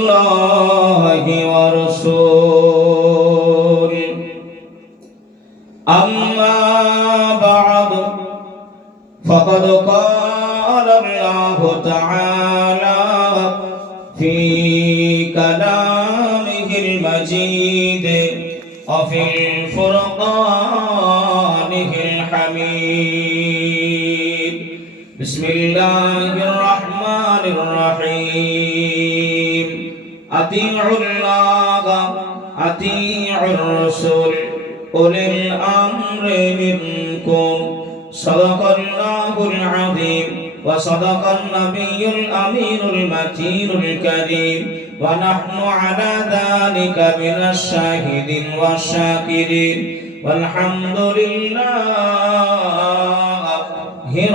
الله ورسول أما بعد فقد قال الله تعالى في كلامه المجيد وفي فرقانه الحميد بسم الله الرحمن الرحيم أطيعوا الله أطيعوا الرسول أولي الأمر منكم صدق الله العظيم وصدق النبي الأمين المتين الكريم ونحن على ذلك من الشاهدين والشاكرين والحمد لله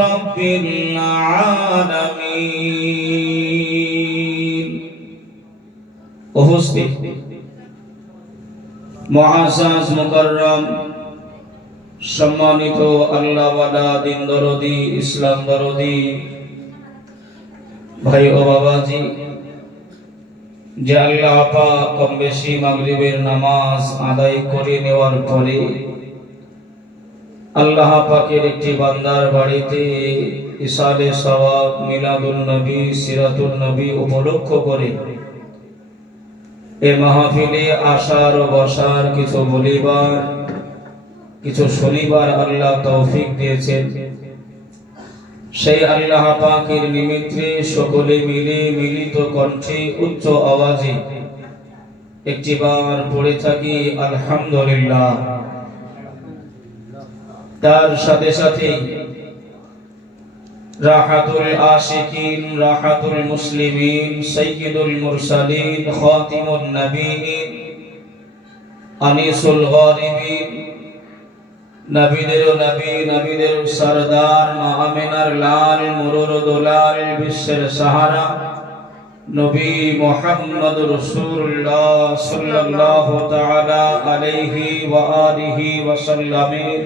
رب العالمين উপস্থিত মুআজ্জাজ মুকাররম সম্মানিত আল্লাহওয়ালা দিন দরদি ইসলাম দরদি ভাই ও বাবাজি, যে আল্লাহ পাক কম বেশি মাগরিবের নামাজ আদায় করে নেওয়ার পরে আল্লাহ পাকের একটি বান্দার বাড়িতে ইসালে সওয়াব মিলাদুন নবী সিরাতুন নবী উপলক্ষ করে এই মাহফিলে আসার ও বসার কিছু বলিবার কিছু শনিবার আল্লাহ তৌফিক দিয়েছেন। সেই আল্লাহ পাকের নিমিত্তে সকলে মিলে মিলিত কণ্ঠে উচ্চ আওয়াজে একটিবার পড়ে থাকি আলহামদুলিল্লাহ। তার সাথে সাথে রাহাতুল আশিকিন রাহাতুল মুসলিমিন সাইয়্যিদুল মুরসালিন খাতিমুন নবিয়্যিন আনিসুল গারিবিন নবীদের নবী নবীদের সরদার মা আমিনার লাল মুরুর দুলাল বিশ্বের সাহারা নবী মুহাম্মদ রাসূলুল্লাহ সাল্লাল্লাহু তাআলা আলাইহি ওয়া আলিহি ওয়া সাল্লামের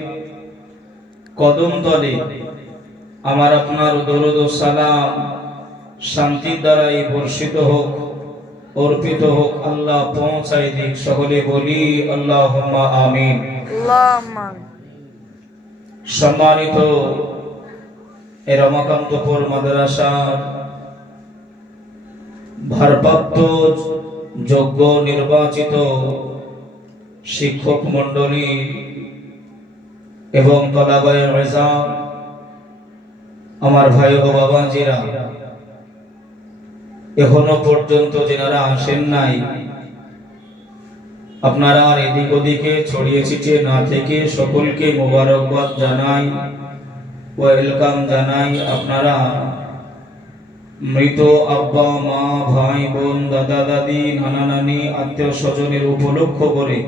কদম তলে আমার আপনার দরুদ ও সালাম শান্তির দ্বারাই বর্ষিত হোক, অর্পিত হোক, আল্লাহ পৌঁছাই দিক। সকলে বলি আল্লাহুম্মা আমিন। আল্লাহুম্মা সম্মানিত এই রমাকান্তপুর মাদ্রাসার ভারপ্রাপ্ত যোগ্য নির্বাচিত শিক্ষক মণ্ডলী এবং তলাবায়ে ইলজাম, আমার ভাই ও বাবাজিরা, এখনো পর্যন্ত যারা আসেন নাই, আপনারা আর এদিক ওদিকে ছড়িয়ে ছিটিয়ে না থেকে সকলকে মোবারকবাদ জানাই, ওয়েলকাম জানাই। আপনারা মৃত আব্বা মা ভাই বোন দাদা দাদি নানা নানি আত্মীয় স্বজনের উপলক্ষ করে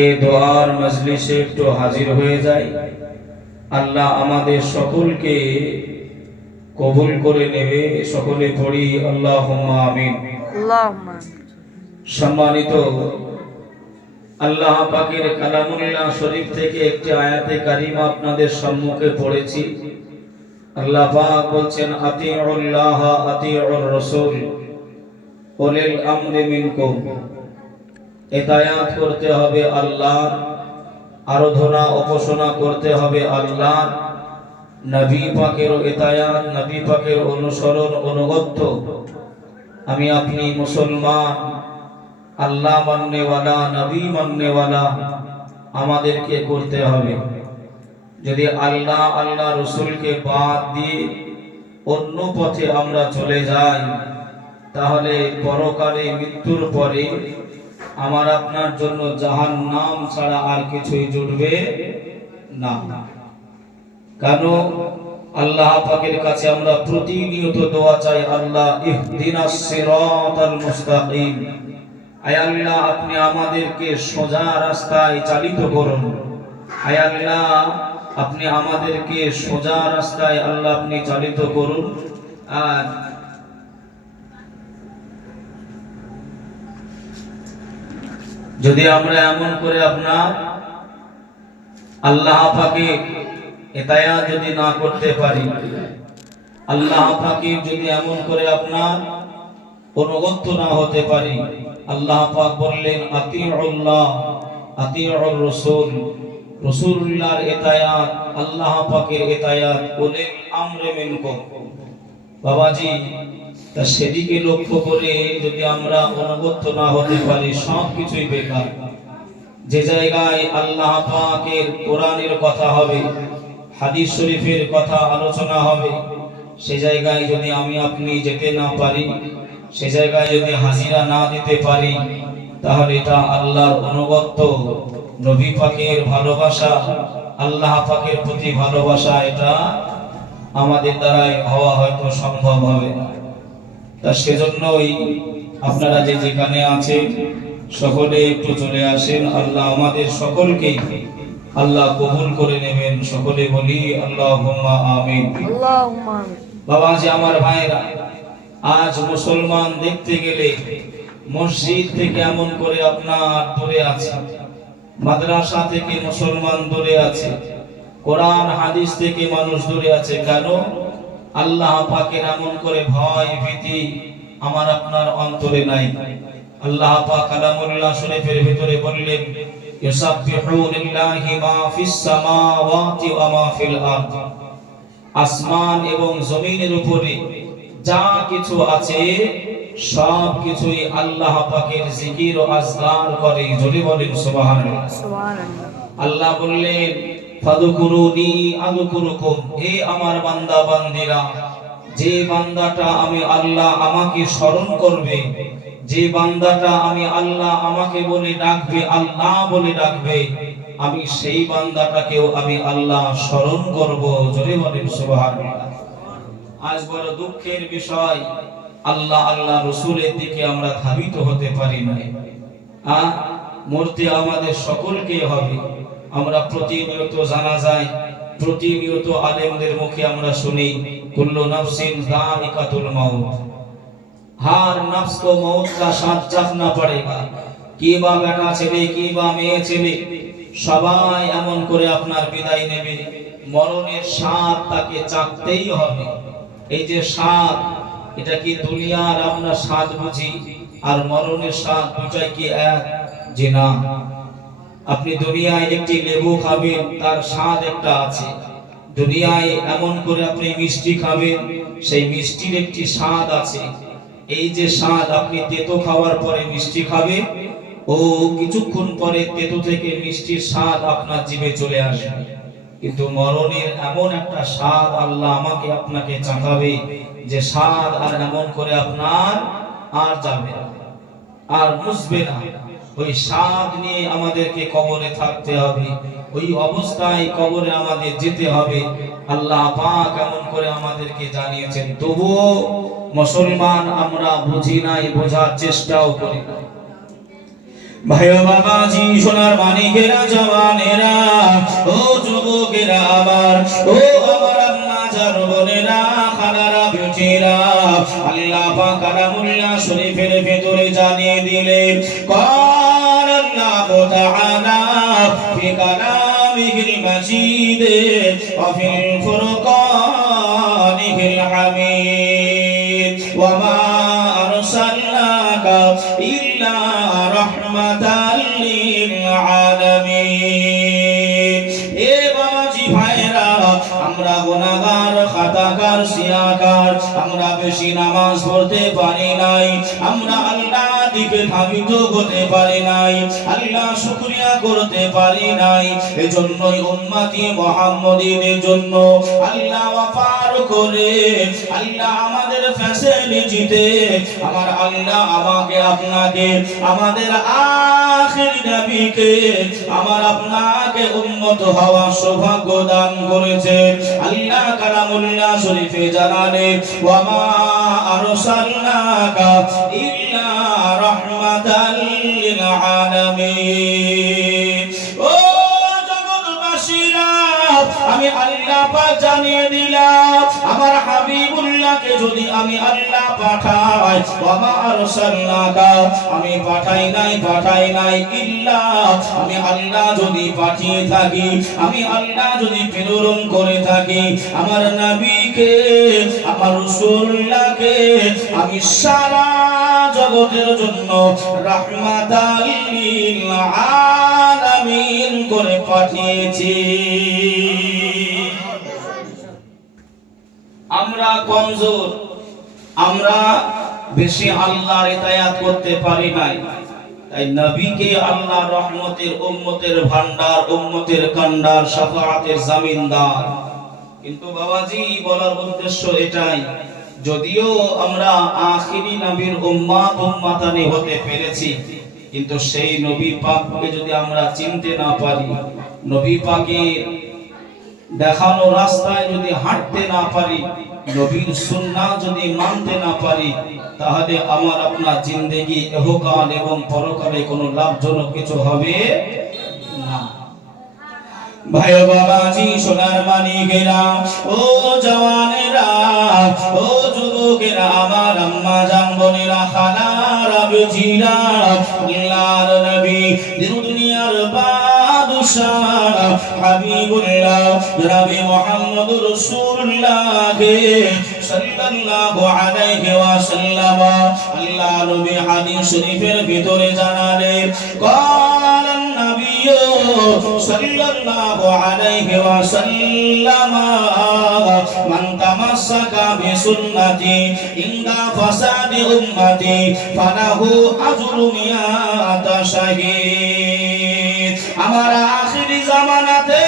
এই দোয়ার মজলিসে একটু হাজির হয়ে যায়। আল্লাহ আমাদের সকলকে কবুল করে নেবে। সকলে পড়ি আল্লাহুম্মা আমিন। আল্লাহুম্মা সম্মানিত, আল্লাহ পাকের কালামুল্লাহ শরীফ থেকে একটি আয়াতে কারিমা আপনাদের সম্মুখে পড়েছি। আল্লাহ পাক বলছেন আতিউল্লাহ আতিউর রাসূল উলিল আমরি মিনকুম। ইতায়াত করতে হবে আল্লাহ, আরাধনা উপাসনা করতে হবে আল্লাহ, নবী পাকের ইতায়াত, নবী পাকের অনুসরণ অনুগত্য আমি আপনি মুসলমান আল্লাহ মাননেওয়ালা নবী মাননেওয়ালা আমাদেরকে করতে হবে। যদি আল্লাহ আল্লাহ রসুলকে বাদ দিয়ে অন্য পথে আমরা চলে যাই, তাহলে পরকালে মৃত্যুর পরে আমার আপনার জন্য জাহান্নাম ছাড়া আর কিছুই জুটবে না। কেন? আল্লাহ পাকের কাছে আমরা প্রতিনিয়ত দোয়া চাই, আল্লাহ ইহদিনাস সিরাতাল মুস্তাকিম। আয় আল্লাহ, আপনি আমাদেরকে সোজা রাস্তায় চালিত করুন। আয় আল্লাহ, আপনি আমাদেরকে সোজা রাস্তায় আল্লাহ আপনি চালিত করুন। আর যদি আমরা এমন করে আপনার আল্লাহ পাকে হেদায়েত যদি না করতে পারি, আল্লাহ পাকের যদি এমন করে আপনার অনুগত না হতে পারি, আল্লাহ পাক বললেন আতিউল্লাহ আতিউর রাসূল, রাসূলুল্লাহর ইতায়াত, আল্লাহ পাকের ইতায়াত, উলিল আমরি মিনকুম। বাবাজি, তা সেদিকে লক্ষ্য করে যদি আমরা অনুগত না হতে পারি সব কিছুই বেকার। যে জায়গায় আল্লাহ পাকের কোরআনের কথা হবে, হাদিস শরীফের কথা আলোচনা হবে, সে জায়গায় যদি আমি আপনি যেতে না পারি, সে জায়গায় যদি হাজিরা না দিতে পারি, তাহলে এটা আল্লাহর অনুগত, নবী পাকের ভালোবাসা, আল্লাহ পাকের প্রতি ভালোবাসা, এটা আমাদের দ্বারাই হওয়া হয়তো সম্ভব হবে না। তা সেজন্যই আপনারা যে যেখানে আছেন সকলে একটু চলে আসেন। আল্লাহ আমাদের সকলকে আল্লাহ কবুল করে নেবেন। সকলে বলি আল্লাহুম্মা আমিন। আল্লাহুম্মা আমিন। বাবাজি, আমার ভাইরা, আজ মুসলমান দেখতে গেলে মসজিদ থেকে এমন করে আপনার দূরে আছে, মাদ্রাসা থেকে মুসলমান দূরে আছে, কোরআন হাদিস থেকে মানুষ দূরে আছে। কেন? আল্লাহ পাকের এমন করে ভয় ভীতি আমার আপনার অন্তরে নাই। আল্লাহ পাক কালামুল্লাহ শরীফের ভিতরে বললেন ইউসাব্বিহু লিল্লাহি মা ফিস সামাওয়াতি ওয়া মা ফিল আরদ। আসমান এবং জমিনের উপরে যা কিছু আছে সব কিছুই আল্লাহ পাকের জিকির ও আজকার করে। জোরে বলেন সুবহানাল্লাহ। সুবহানাল্লাহ। আল্লাহ বললেন ফাদকুরুনি আযকুরুকুম, হে আমার বান্দা বান্দীরা, যে বান্দাটা আমি আল্লাহ আমাকে স্মরণ করবে, যে বান্দাটা আমি আল্লাহ আমাকে বলে ডাকবে, আল্লাহ বলে ডাকবে, আমি সেই বান্দাটাকেও আমি আল্লাহ স্মরণ করব। জোরে বলেন সুবহানাল্লাহ। আজ বড় দুঃখের বিষয়, আল্লাহ আল্লাহ রাসূলের দিকে আমরা ধাবিত হতে পারি না। মরতে আমাদের সকলকে হবে। আমরা প্রতিনিয়ত জানা যায়, প্রতিনিয়ত আলেমদের মুখে আমরা শুনি কুল্লু নাফসিন যায়িকাতুল মাউত, हर नफ्स को मौत का स्वाद चखना पड़ेगा। কি বা বেটা ছেলে, কি বা মেয়ে ছেলে, সবাই এমন করে আপনার বিদায় নেবে। মরণের স্বাদ তাকে চাখতেই হবে। এই যে স্বাদ, এটা কি দুনিয়ার আমরা স্বাদ বুঝি আর মরণের স্বাদ দুটাই কি এক? যে না। আপনি দুনিয়ায় একটি লেবু খাবেন, তার স্বাদ একটা আছে। দুনিয়ায় এমন করে আপনি মিষ্টি খাবেন, সেই মিষ্টির একটি স্বাদ আছে। এই যে স্বাদ, আপনি তেতো খাওয়ার পরে মিষ্টি খাবেন, ও কিছুক্ষণ পরে তেতো থেকে মিষ্টির স্বাদ আপনার জিভে চলে আসবে। কিন্তু মরণের এমন একটা স্বাদ আল্লাহ আমাকে আপনাকে চাখাবে, যে স্বাদ আর এমন করে আপনার আর যাবে না, আর মুছবে না। ওই স্বাদ নিয়ে আমাদেরকে কবরে থাকতে হবে, ওই অবস্থায় কবরে আমাদের যেতে হবে। আল্লাহ পাক এমন করে আমাদেরকে জানিয়েছেন, তবুও মুসলমান আমরা বুঝি নাই, বোঝার চেষ্টাও করি না। ভাইও বাবাজি, সোনার মানিকেরা, জওয়ানেরা, ও যুবকেরা আমার, ও আমার আম্মা জান বোনেরা, খালারা, বিটিরা, আল্লাহ পাক কালামুল্লাহ শরীফের ভিতরে জানিয়ে দিলেন, قال الله تعالى في كلامه المجيد وفي الفرقانه الحميد وما أرسلناك إلا رحمة للعالمين। এ বাবাজি ভাইরা, আমরা গুনাহগার, খাতাকার, সিয়াকার, আমরা বেশি নামাজ পড়তে পারি নাই, আমরা আল্লাহ দিকে ধাবিত হতে পারি নাই, আল্লাহ শুকরিয়া করতে পারি নাই। এজন্যই উম্মতি মুহাম্মাদীদের জন্য আল্লাহ ওয়াফার করে, আল্লাহ আমাদের ফ্যাসিলিটিতে, আমার আল্লাহ আমাকে আপনাকে, আমাদের আখির নবীকে, আমার আপনাকে উম্মত হওয়ার সৌভাগ্য দান করেছে। আল্লাহ কালামুল্লাহ শরীফে জানালেন, ওয়া মা আরসালনাকা ইল্লা রাহমাতাল লিল আলামিন। ও জগৎবাসীরা, আমি আল্লাহ পাক জানিয়ে দিলাম, আমার হাবিবুল্লাহকে যদি আমি আল্লাহ পাঠাই, ওয়া মা আরসালনাকা, আমি পাঠাই নাই ইল্লা, আমি আল্লাহ যদি পাঠিয়ে থাকি, আমি আল্লাহ যদি প্রেরণ করে থাকি আমার নবীকে, আমার রাসূলকে, আমি সারা জগতের জন্য রাহমাতাল লিল আলামিন করে পাঠিয়েছি। আমরা কমজোর, আমরা বেশি আল্লাহর ইতায়াত করতে পারি নাই, তাই নবীকে আল্লাহ রহমতের উম্মতের ভান্ডার, উম্মতের কান্ডার, শাফাআতের জামিনদার। কিন্তু বাবাজি বলার উদ্দেশ্য এটাই, যদিও আমরা আখিরি নবীর উম্মাতানি হতে পেরেছি, কিন্তু সেই নবী পাককে যদি আমরা চিনতে না পারি, নবী পাকের দেখানো রাস্তায় যদি হাঁটতে না পারি, নবীর সুন্নাহ যদি মানতে না পারি, তাহলে আমার আপনার জিন্দেগি ইহকাল এবং পরকালে কোনো লাভজনক কিছু হবে না। ভাই বাবাজি, সোনার মানিকেরা, ও জওয়ানেরা, ও যুবকেরা, আমার আম্মা জান বোনেরা, খালারা, বেজিরা, আল্লাহর নবী দুনিয়ার বাদশাহ হাবিবুল্লাহ জনাবে মুহাম্মদুর রাসূলুল্লাহ সাল্লাল্লাহু আলাইহি ওয়াসাল্লাম, আল্লাহ নবী হাদিস শরীফের ভিতরে জানালেন, ক্বালান নবিয়্যু সাল্লাল্লাহু আলাইহি ওয়াসাল্লাম, মান তামাসসাকা বিসুন্নতি ইনদা ফাসাদি উম্মতি ফালাহু আজরু মিয়াতা শাহীদ। আমার আখিরি জামানাতে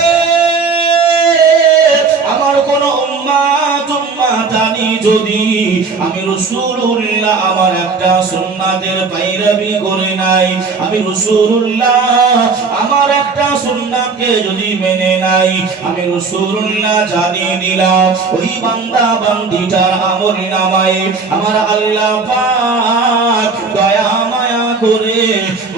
আমার কোন উম্মাতানি যদি আমি রাসূলুল্লাহ আমার একটা সুন্নাতের পায়রাবি করে নাই, আমি রাসূলুল্লাহ আমার একটা সুন্নাহকে যদি মেনে নাই, আমি রাসূলুল্লাহ জানিয়ে দিলাম ওই বান্দা বান্দিটার আমলনামায় আমার আল্লাহ পাক দয়া মায়া করে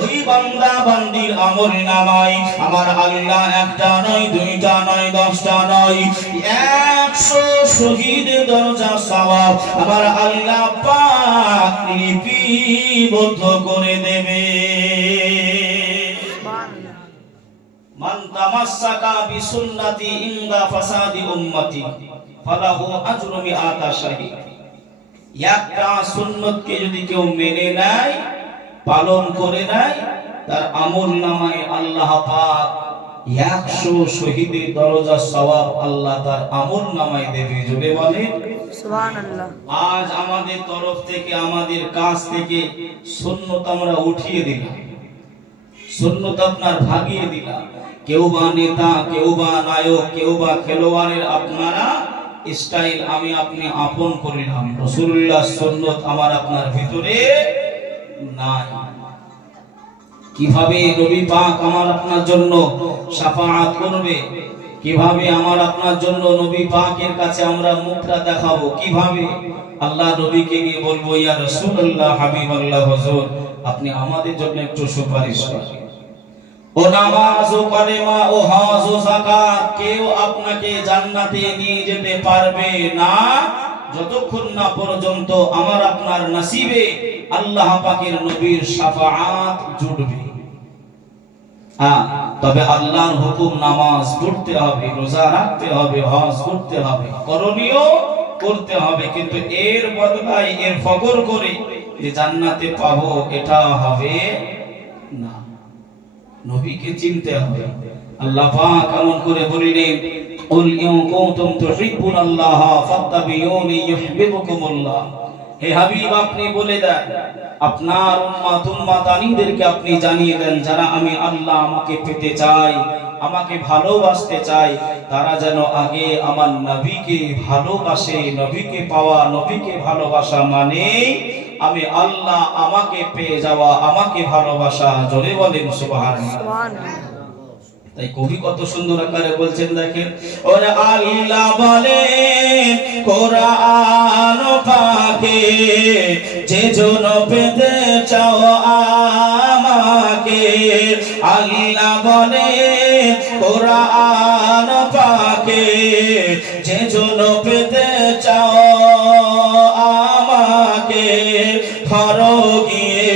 ওই বান্দা বান্দির আমলনামায় আমার আল্লাহ একটা নয়, দুইটা নয়, 10টা নয়, 100 শহীদের দরজা সওয়াব আমার আল্লাহ পাক লিপিবদ্ধ করে দেবে। মান তামাসসাকা বিসুন্নতি ইনদা ফাসাদি উম্মতি ফালাহু আজরু মিআতা শাহীদ। একটা সুন্নতকে যদি কেউ মেনে নেয়, পালন করে নেয়, তার আমলনামায় আল্লাহ পাক 100 শহীদের দরজা সওয়াব আল্লাহ তার আমলনামায় দেবে। জোরে বলে সুবহানাল্লাহ। আজ আমাদের তরফ থেকে, আমাদের কাছ থেকে সুন্নত আমরা উঠিয়ে দিলাম, সুন্নত আপনার ভাগিয়ে দিলাম। কেউ বা নেতা, কেউ বা নায়ক, কেউ বা খেলোয়াড়ের আপনারা স্টাইল আমি আপনি আপন করিলাম, রাসূলুল্লাহ সুন্নত আমার আপনার ভিতরে নাই। কিভাবে নবী পাক আমার আপনার জন্য শাফাআত করবে, কিভাবে আমার আপনার জন্য নবী পাকের কাছে আমরা মুখটা দেখাবো, কিভাবে আল্লাহ নবীকে গিয়ে বলবো, ইয়া রাসূলুল্লাহ, হাবিবাল্লাহ, হুজুর আপনি আমাদের জন্য একটু সুপারিশ করেন। ও নামাজ, ও কালেমা, ও হজ, ও যাকাত কেউ আপনাকে জান্নাতে নিয়ে যেতে পারবে না যতক্ষণ না পর্যন্ত আমার আপনার নসিবে আল্লাহ পাকের নবীর শাফাআত জুটবে। তবে আল্লাহর হুকুম নামাজ পড়তে হবে, রোজা রাখতে হবে, হজ করতে হবে, করণীয় করতে হবে, কিন্তু এর বদলায় এর ফকর করে যে জান্নাতে পাবো এটা হবে না। নবীকে চিনতে হবে। আল্লাহ পাক এমন করে বললেন, কুল ইন কুনতুম তুহিব্বুনাল্লাহ ফাত্তাবিউনি ইউহিব্বুকুমুল্লাহ। হে হাবিব আপনি বলে দেন, আপনার উম্মাতানিদেরকে আপনি জানিয়ে দেন, যারা আমি আল্লাহ আমাকে পেতে চাই, আমাকে ভালোবাসতে চাই, তারা যেন আগে আমার নবীকে ভালোবাসে। নবীকে পাওয়া, নবীকে ভালোবাসা মানে আমি আল্লাহ আমাকে পেয়ে যাওয়া, আমাকে ভালোবাসা। জোরে বলেন সুবহানাল্লাহ। তাই কবি কত সুন্দর আকারে বলছেন, দেখেন, ওরে আল্লাহ বলেন কোরআন পাকে, যে জন পেতে চাও আমাকে। আল্লাহ বলেন কোরআন পাকে, যে জন পেতে চাও আমাকে। ধরো গিয়ে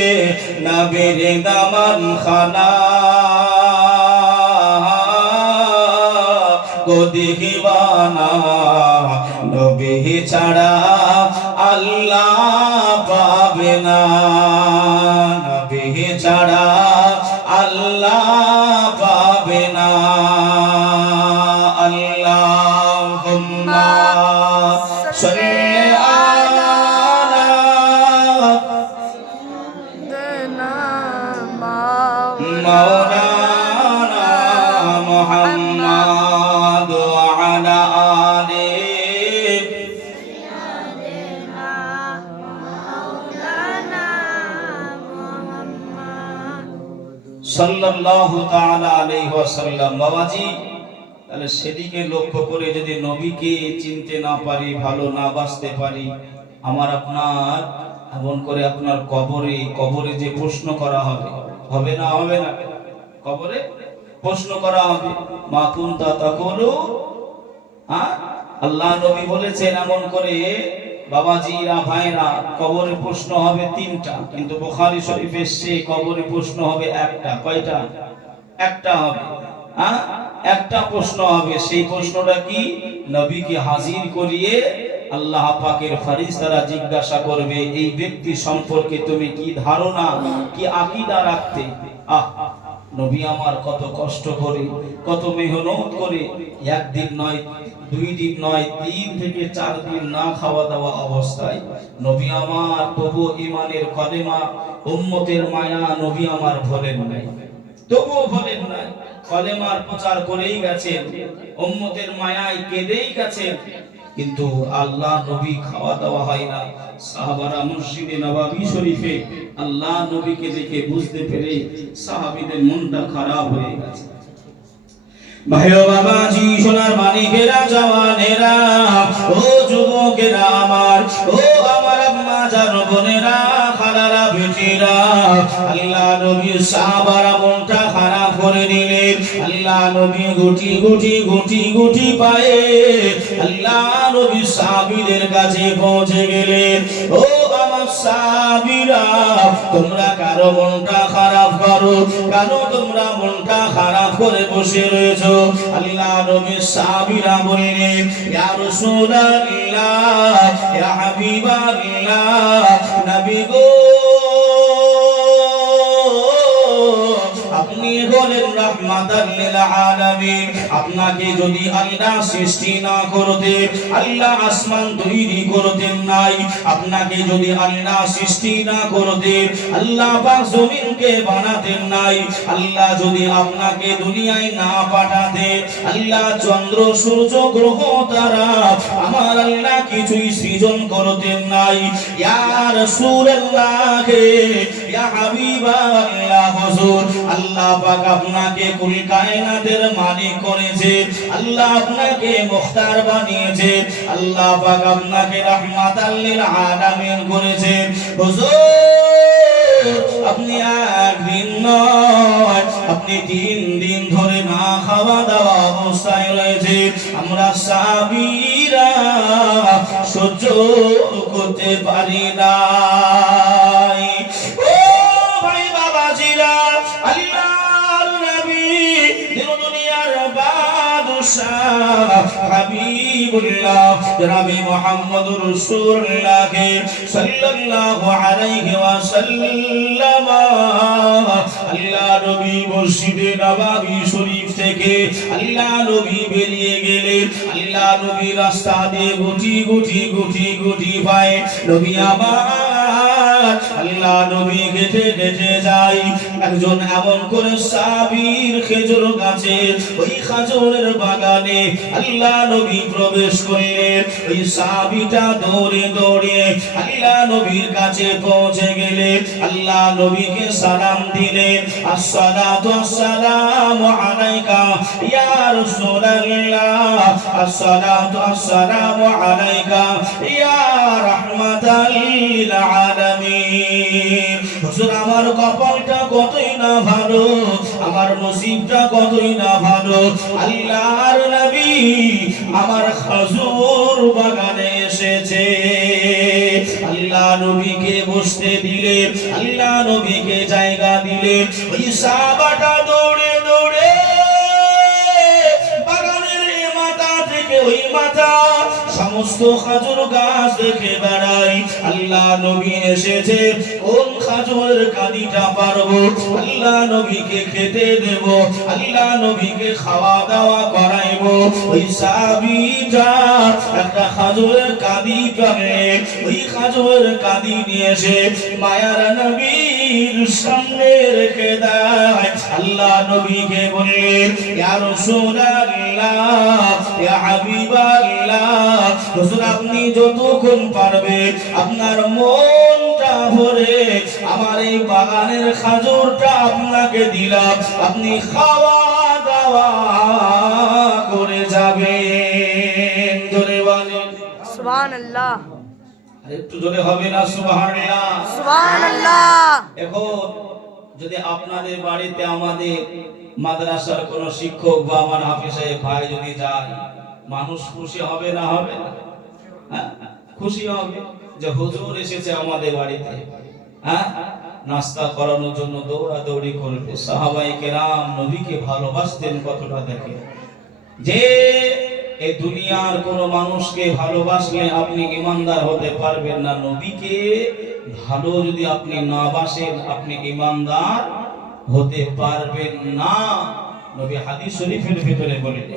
নবীর দামান খানা গো দিওয়ানা নবী ছাড়া আল্লাহ পাবে না নবী ছাড়া আল্লাহ পাবে না আল্লাহুম্মা সাল্লি আলা মাওলানা মুহাম্মদ ওয়া আলা আলিহি সাল্লাল্লাহু তাআলা আলাইহি ওয়াসাল্লাম। বাবাজি, তাহলে সেদিকে লক্ষ্য করে যদি নবীকে চিনতে না পারি, ভালো না বাসতে পারি, আমার আপনার এমন করে আপনার কবরে যে প্রশ্ন করা হবে, হবে না হবে না? কবরে প্রশ্ন করা হবে, মা কুনতা তাকুলু, আল্লাহ নবী বলেছেন এমন করে। বাবাজিরা ভাইরা, কবরে প্রশ্ন হবে তিনটা, কিন্তু বুখারী শরীফে এসেছে কবরে প্রশ্ন হবে একটা। কয়টা? একটা হবে। একটা প্রশ্ন হবে। সেই প্রশ্নটা কি? নবীকে হাজির করিয়ে আল্লাহ পাকের ফেরেশতারা জিজ্ঞাসা করবে, এই ব্যক্তি সম্পর্কে তুমি কি ধারণা, কি আকীদা রাখতে? নবী আমার কত কষ্ট করে, কত মেহনত করে, একদিন নয়, 2 দিন নয়, 3 থেকে 4 দিন না খাওয়া দাওয়া অবস্থায় নবী আমার তবু ঈমানের কলেমা, উম্মতের মায়া নবী আমার ভোলেন নাই, তবুও ভোলেন নাই। কলেমার প্রচার করেই গেছেন, উম্মতের মায়ায় কেঁদেই গেছেন, কিন্তু আল্লাহ নবী খাওয়া দাওয়া হয় না। সাহাবারা মসজিদে নববী শরীফে আল্লাহ নবীকে দেখে বুঝতে পেরে সাহাবীদের মনটা খারাপ হয়ে গেছে। ভাইও বাবাজি, সোনার মানিকেরা, জওয়ানেরা, ও যুবকেরা আমার, ও আমার আম্মা জান বোনেরা, খালারা বেটিরা, আল্লাহ নবী সাহাবারা মনটা খারাপ করে দিলেন। আল্লাহ নবী গুটি গুটি গুটি গুটি পায়ে আল্লাহ নবী সাহাবীদের কাছে পৌঁছে গেলেন। ও আমার সাহাবীরা, তোমরা কারো মনটা খারাপ করো, কেন তোমরা মনটা খারাপ করে বসে রয়েছো? আল্লাহ নবী সাহাবীরা বললেন, ইয়া রাসূলুল্লাহ, ইয়া হাবিবাল্লাহ, নবী গো, আপনি হলেন রাহমাতাল লিল আলামিন। আপনাকে যদি আল্লাহ সৃষ্টি না করতেন, আল্লাহ আসমান তৈরি করতেন নাই, আপনাকে যদি আল্লাহ সৃষ্টি না করতেন, আল্লাহ পাক জমিনকে বানাতেন নাই, আল্লাহ যদি আপনাকে দুনিয়ায় না পাঠাতেন, আল্লাহ চন্দ্র সূর্য গ্রহ তারা আমার আল্লাহ কিছুই সৃজন করতেন নাই। ইয়া রাসূলুল্লাহ, ইয়া হাবিবাল্লাহ, হুজুর, আল্লাহ পাক আপনাকে কুল কায়নাতের মালিক করেছে, আল্লাহ আপনাকে মুখতার বানিয়েছে, আল্লাহ পাক আপনাকে রাহমাতাল লিল আলামিন করেছে। হুজুর, আপনি একদিন নয়, আপনি 3 দিন ধরে না খাওয়া দাওয়া অবস্থায় রয়েছে। আমরা সাহাবীরা সহ্য করতে পারি না। ও ভাই বাবাজিরা, আল্লাহর নবী দুনিয়ার বাদশাহ হাবিবুল্লাহ জনাবে মুহাম্মদুর রাসূলুল্লাহ সাল্লাল্লাহু আলাইহি ওয়াসাল্লাম, আল্লাহ নবী মসজিদে নববী শরীফ থেকে আল্লাহ নবী বেরিয়ে গেলেন। আল্লাহ নবী রাস্তা দিয়ে গুটি গুটি গুটি গুটি পায় নবী আমার, আল্লাহ নবী হেঁটে হেঁটে যায়। একজন এমন করে সাহাবীর খেজুর গাছে, ওই খেজুরের বাগানে আল্লাহ নবী প্রবেশ করলেন। ওই সাহাবীটা দৌড়ে দৌড়ে আল্লাহ নবীর কাছে পৌঁছে গেলেন। আল্লাহ নবীকে সালাম দিলেন, আসসালাতু আসসালামু আলাইকা ইয়া রাসূলুল্লাহ, আসসালাতু আসসালামু আলাইকা ইয়া রাহমাতাল লিল আলামিন। হুজুর, আমার কপালটা কতই না ভালো, আমার নসিবটা কতই না ভালো, আল্লাহর নবী আমার খেজুর বাগানে এসেছে। আল্লাহ নবীকে বসতে দিলেন, আল্লাহ নবীকে জায়গা দিলেন। ওই সাহাবাটা দৌড়ে দৌড়ে বাগানের এই মাথা থেকে ওই মাথা সমস্ত খাজুর গাছ দেখে বেড়াই। আল্লাহ নবী এসেছে, কোন খাজুরের কাঁদিটা পারবো, আল্লাহ নবীকে খেতে দেব, আল্লাহ নবীকে খাওয়া দাওয়া করাইবো। ওই সাহাবীটা একটা খাজুরের কাঁদি পাবে, ওই খাজুরের কাঁদি নিয়ে এসে মায়ার নবীর সামনে রেখে দেয়। আল্লাহ নবীকে বললেন, ইয়া রাসূলুল্লাহ, ইয়া হাবিবাল্লাহ, হুজুর আপনি যতক্ষণ পারবেন আপনার মনটা ভরে আমার এই বাগানের খাজুরটা আপনাকে দিলাম, আপনি খাওয়া দাওয়া করে যাবেন। জোরে বলেন সুবহানাল্লাহ। একটু জোরে হবে না সুবহানাল্লাহ? সুবহানাল্লাহ। এখন যদি আপনাদের বাড়িতে আমাদের মাদ্রাসার কোন শিক্ষক বা আমার হাফেজ সাহেব ভাই যদি যায়, মানুষ খুশি হবে না হবে না? হ্যাঁ, খুশি হবে যে হুজুর এসেছে আমাদের বাড়িতে। হ্যাঁ, নাস্তা করানোর জন্য দৌড়াদৌড়ি করবে। সাহাবায়ে কেরাম নবীকে ভালোবাসতেন কতটা দেখে, যে এই দুনিয়ার কোন মানুষকে ভালোবাসলে আপনি ঈমানদার হতে পারবেন না। নবীকে ভালো যদি আপনি না বাসেন, আপনি ঈমানদার হতে পারবেন না। নবী হাদিস শরীফের ভিতরে বলেন,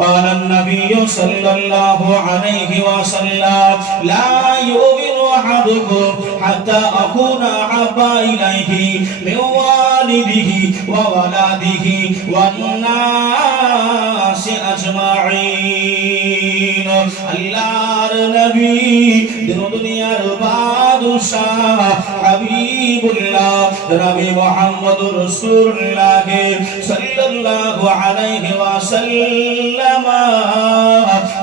قال النبي صلى الله عليه وسلم لا يؤمن أحدكم حتى أكون أحب إليه من والده وولده والناس أجمعين। আল্লাহর নবী দুনিয়ার বাদশাহ হাবিবুল্লাহ নবী মুহাম্মদুর রাসূলুল্লাহ সাল্লাল্লাহু আলাইহি ওয়াসাল্লাম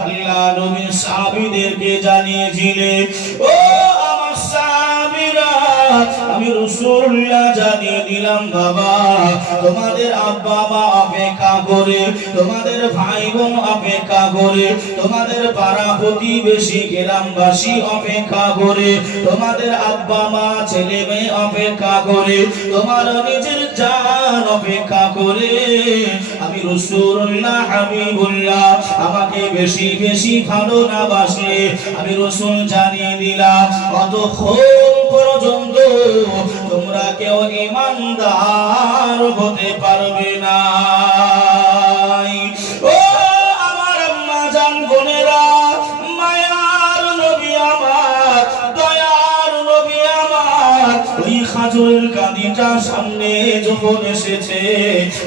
আল্লাহ নবী সাহাবীদেরকে জানিয়েছিলেন, ও আমার সাহাবীরা, আমি রাসূলুল্লাহ জানিয়ে দিলাম বাবা, তোমাদের আব্বা মা অপেক্ষা করে, তোমাদের ভাই বোন অপেক্ষা করে, তোমাদের পাড়া প্রতিবেশী গ্রামবাসী অপেক্ষা করে, তোমাদের আব্বা মা ছেলে মেয়ে অপেক্ষা করে, তোমার নিজের জান অপেক্ষা করে। আমি রাসূলুল্লাহ হাবিবুল্লাহ, আমাকে বেশি বেশি ভালো না বাসলে আমি রাসূল জানিয়ে দিলাম কতক্ষণ পর্যন্ত তোমরা কেউ ঈমানদার হতে পারবে না। ও আমার আম্মা জান বোনেরা, মায়ার নবী আমার, দয়ার নবী আমার, ওই খাজুরের কাঁদিটা সামনে যখন এসেছে,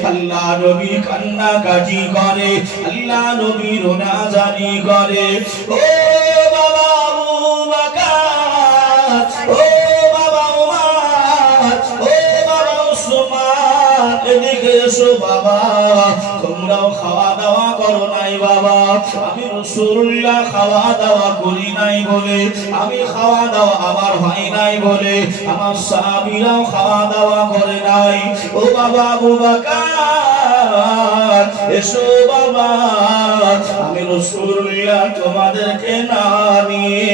আল্লাহ নবী কান্নাকাটি করে, আল্লাহ নবী রোনাজানি করে। ও বাবা আবু বকর, ও বাবা উমর, ও বাবা উসমান, এদিকে এসো বাবা, তোমরাও খাওয়া দাওয়া করো নাই বাবা। আমি রাসূলুল্লাহ খাওয়া দাওয়া করি নাই বলে, আমি খাওয়া দাওয়া আমার হয় নাই বলে আমার সাহাবীরাও খাওয়া দাওয়া করে নাই। ও বাবা আবু বকর, এসো বাবা, আমি রাসূলুল্লাহ তোমাদেরকে না নিয়ে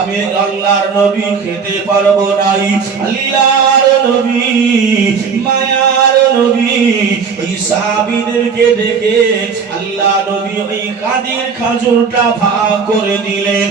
আমি আল্লাহর নবী খেতে পারবো নাই। আল্লাহর নবী, মায়ার নবী, ওই সাহাবীদেরকে দেখে আল্লাহ নবী ওই কাঁদির খাজুরটা ভাগ করে দিলেন।